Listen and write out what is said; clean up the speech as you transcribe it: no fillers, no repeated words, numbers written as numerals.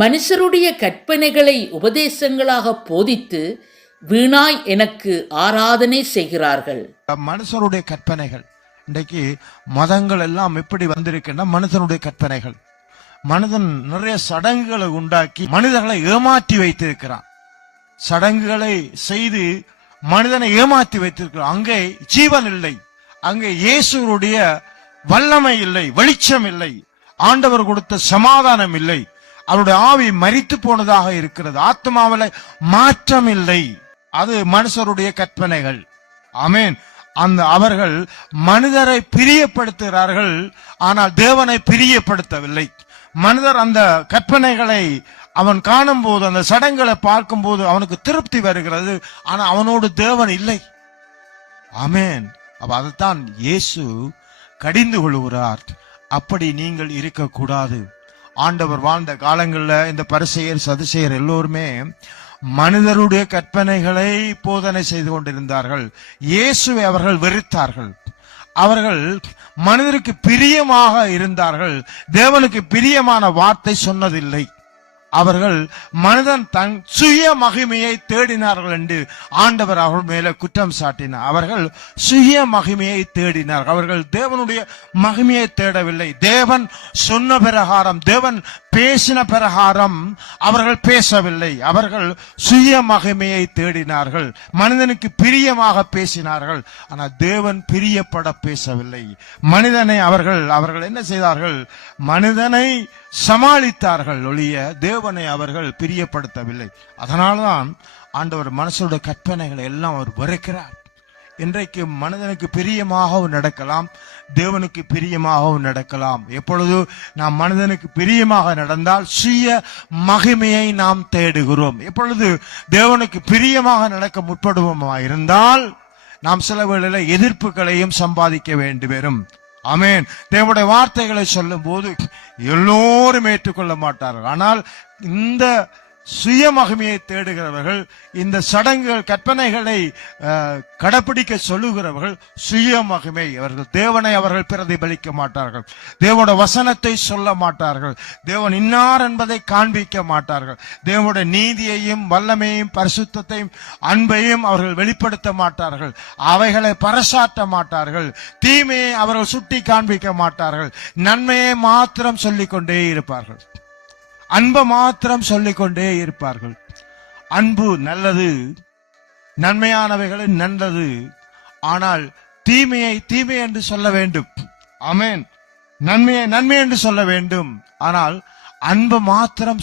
மனுஷருடைய கற்பனைகளை உபதேசங்களாக போதித்து வீணாய் எனக்கு ஆராதனை செய்கிறார்கள். மனுஷருடைய கற்பனைகள் இன்றைக்கு மதங்கள் எல்லாம் எப்படி வந்திருக்குன்னா மனுஷனுடைய கற்பனைகள். மனிதன் நிறைய சடங்குகளை உண்டாக்கி மனிதர்களை ஏமாற்றி வைத்திருக்கிறான். சடங்குகளை செய்து மனிதனை ஏமாற்றி வைத்திருக்கிறான். அங்கே ஜீவன் இல்லை, அங்கே இயேசுடைய வல்லமை இல்லை, வெளிச்சம் இல்லை, ஆண்டவர் கொடுத்த சமாதானம் இல்லை. அவருடைய ஆவி மரித்து போனதாக இருக்கிறது. ஆத்மாவில மாற்றம் இல்லை. அது மனுஷருடைய கற்பனைகள். ஆமென். அவர்கள் மனிதரை பிரியப்படுத்துகிறார்கள், ஆனால் தேவனை பிரியப்படுத்தவில்லை. மனிதர் அந்த கற்பனைகளை அவன் காணும் போது, அந்த சடங்குகளை பார்க்கும் போது அவனுக்கு திருப்தி வருகிறது, ஆனா அவனோடு தேவன் இல்லை. ஆமென். அப்ப அதைத்தான் இயேசு கடிந்து கொள்கிறார். அப்படி நீங்கள் இருக்கக்கூடாது. ஆண்டவர் வாழ்ந்த காலங்களில் இந்த பரிசேயர் சதுசேயர் எல்லோருமே மனிதருடைய கற்பனைகளை போதனை செய்து கொண்டிருந்தார்கள். இயேசுவை அவர்கள் வெறுத்தார்கள். அவர்கள் மனிதருக்கு பிரியமாக இருந்தார்கள், தேவனுக்கு பிரியமான வார்த்தை சொன்னதில்லை. அவர்கள் மனிதன் தன் சுய மகிமையை தேடினார்கள் என்று ஆண்டவர் அவர்கள் மேல குற்றம் சாட்டினார். அவர்கள் சுய மகிமையை தேடினார்கள், அவர்கள் தேவனுடைய மகிமையை தேடவில்லை. தேவன் சொன்ன பிரகாரம், தேவன் பேசின பிரகாரம் அவர்கள் பேசவில்லை. அவர்கள் சுய மகிமையை தேடினார்கள், மனிதனுக்கு பிரியமாக பேசினார்கள். ஆனால் தேவன் பிரியப்பட பேசவில்லை. மனிதனை அவர்கள் என்ன செய்தார்கள்? மனிதனை சமாளித்தார்கள் ஒழிய தேவனை அவர்கள் பிரியப்படுத்தவில்லை. அதனால்தான் ஆண்டவர் மனுஷனுடைய கற்பனைகளை எல்லாம் அவர் வெறுக்கிறார். இன்றைக்கு மனிதனுக்கு பிரியமாகவும் நடக்கலாம், தேவனுக்கு பிரியமாகவும் நடக்கலாம். எப்பொழுது நாம் மனிதனுக்கு பிரியமாக நடந்தால் சுய மகிமையை நாம் தேடுகிறோம். எப்பொழுது தேவனுக்கு பிரியமாக நடக்க முற்படுவோமா இருந்தால் நாம் சில வேளையில எதிர்ப்புகளையும் சம்பாதிக்க வேண்டி வரும். ஆமென். தேவனுடைய வார்த்தைகளை சொல்லும் போது எல்லோரும் ஏற்றுக்கொள்ள மாட்டார்கள். ஆனால் இந்த சுய மகிமையை தேடுகிறவர்கள், இந்த சடங்குகள் கற்பனைகளை கடைபிடிக்க சொல்லுகிறவர்கள் சுய மகிமை. அவர்கள் தேவனை அவர்கள் பிரதிபலிக்க மாட்டார்கள், தேவனுடைய வசனத்தை சொல்ல மாட்டார்கள், தேவன் இன்னார் என்பதை காண்பிக்க மாட்டார்கள், தேவனுடைய நீதியையும் வல்லமையையும் பரிசுத்தையும் அன்பையும் அவர்கள் வெளிப்படுத்த மாட்டார்கள், அவைகளை பறைசாற்ற மாட்டார்கள், தீமையை அவர்கள் சுட்டி காண்பிக்க மாட்டார்கள், நன்மையை மாத்திரம் சொல்லிக்கொண்டே இருப்பார்கள், அன்பை மாத்திரம் சொல்லிக்கொண்டே இருப்பார்கள். அன்பு நல்லது, நன்மையானவைகளை நல்லது, ஆனால் தீமையை தீமை என்று சொல்ல வேண்டும். ஆமென். நன்மையை நன்மை என்று சொல்ல வேண்டும், ஆனால் அன்பு மாத்திரம்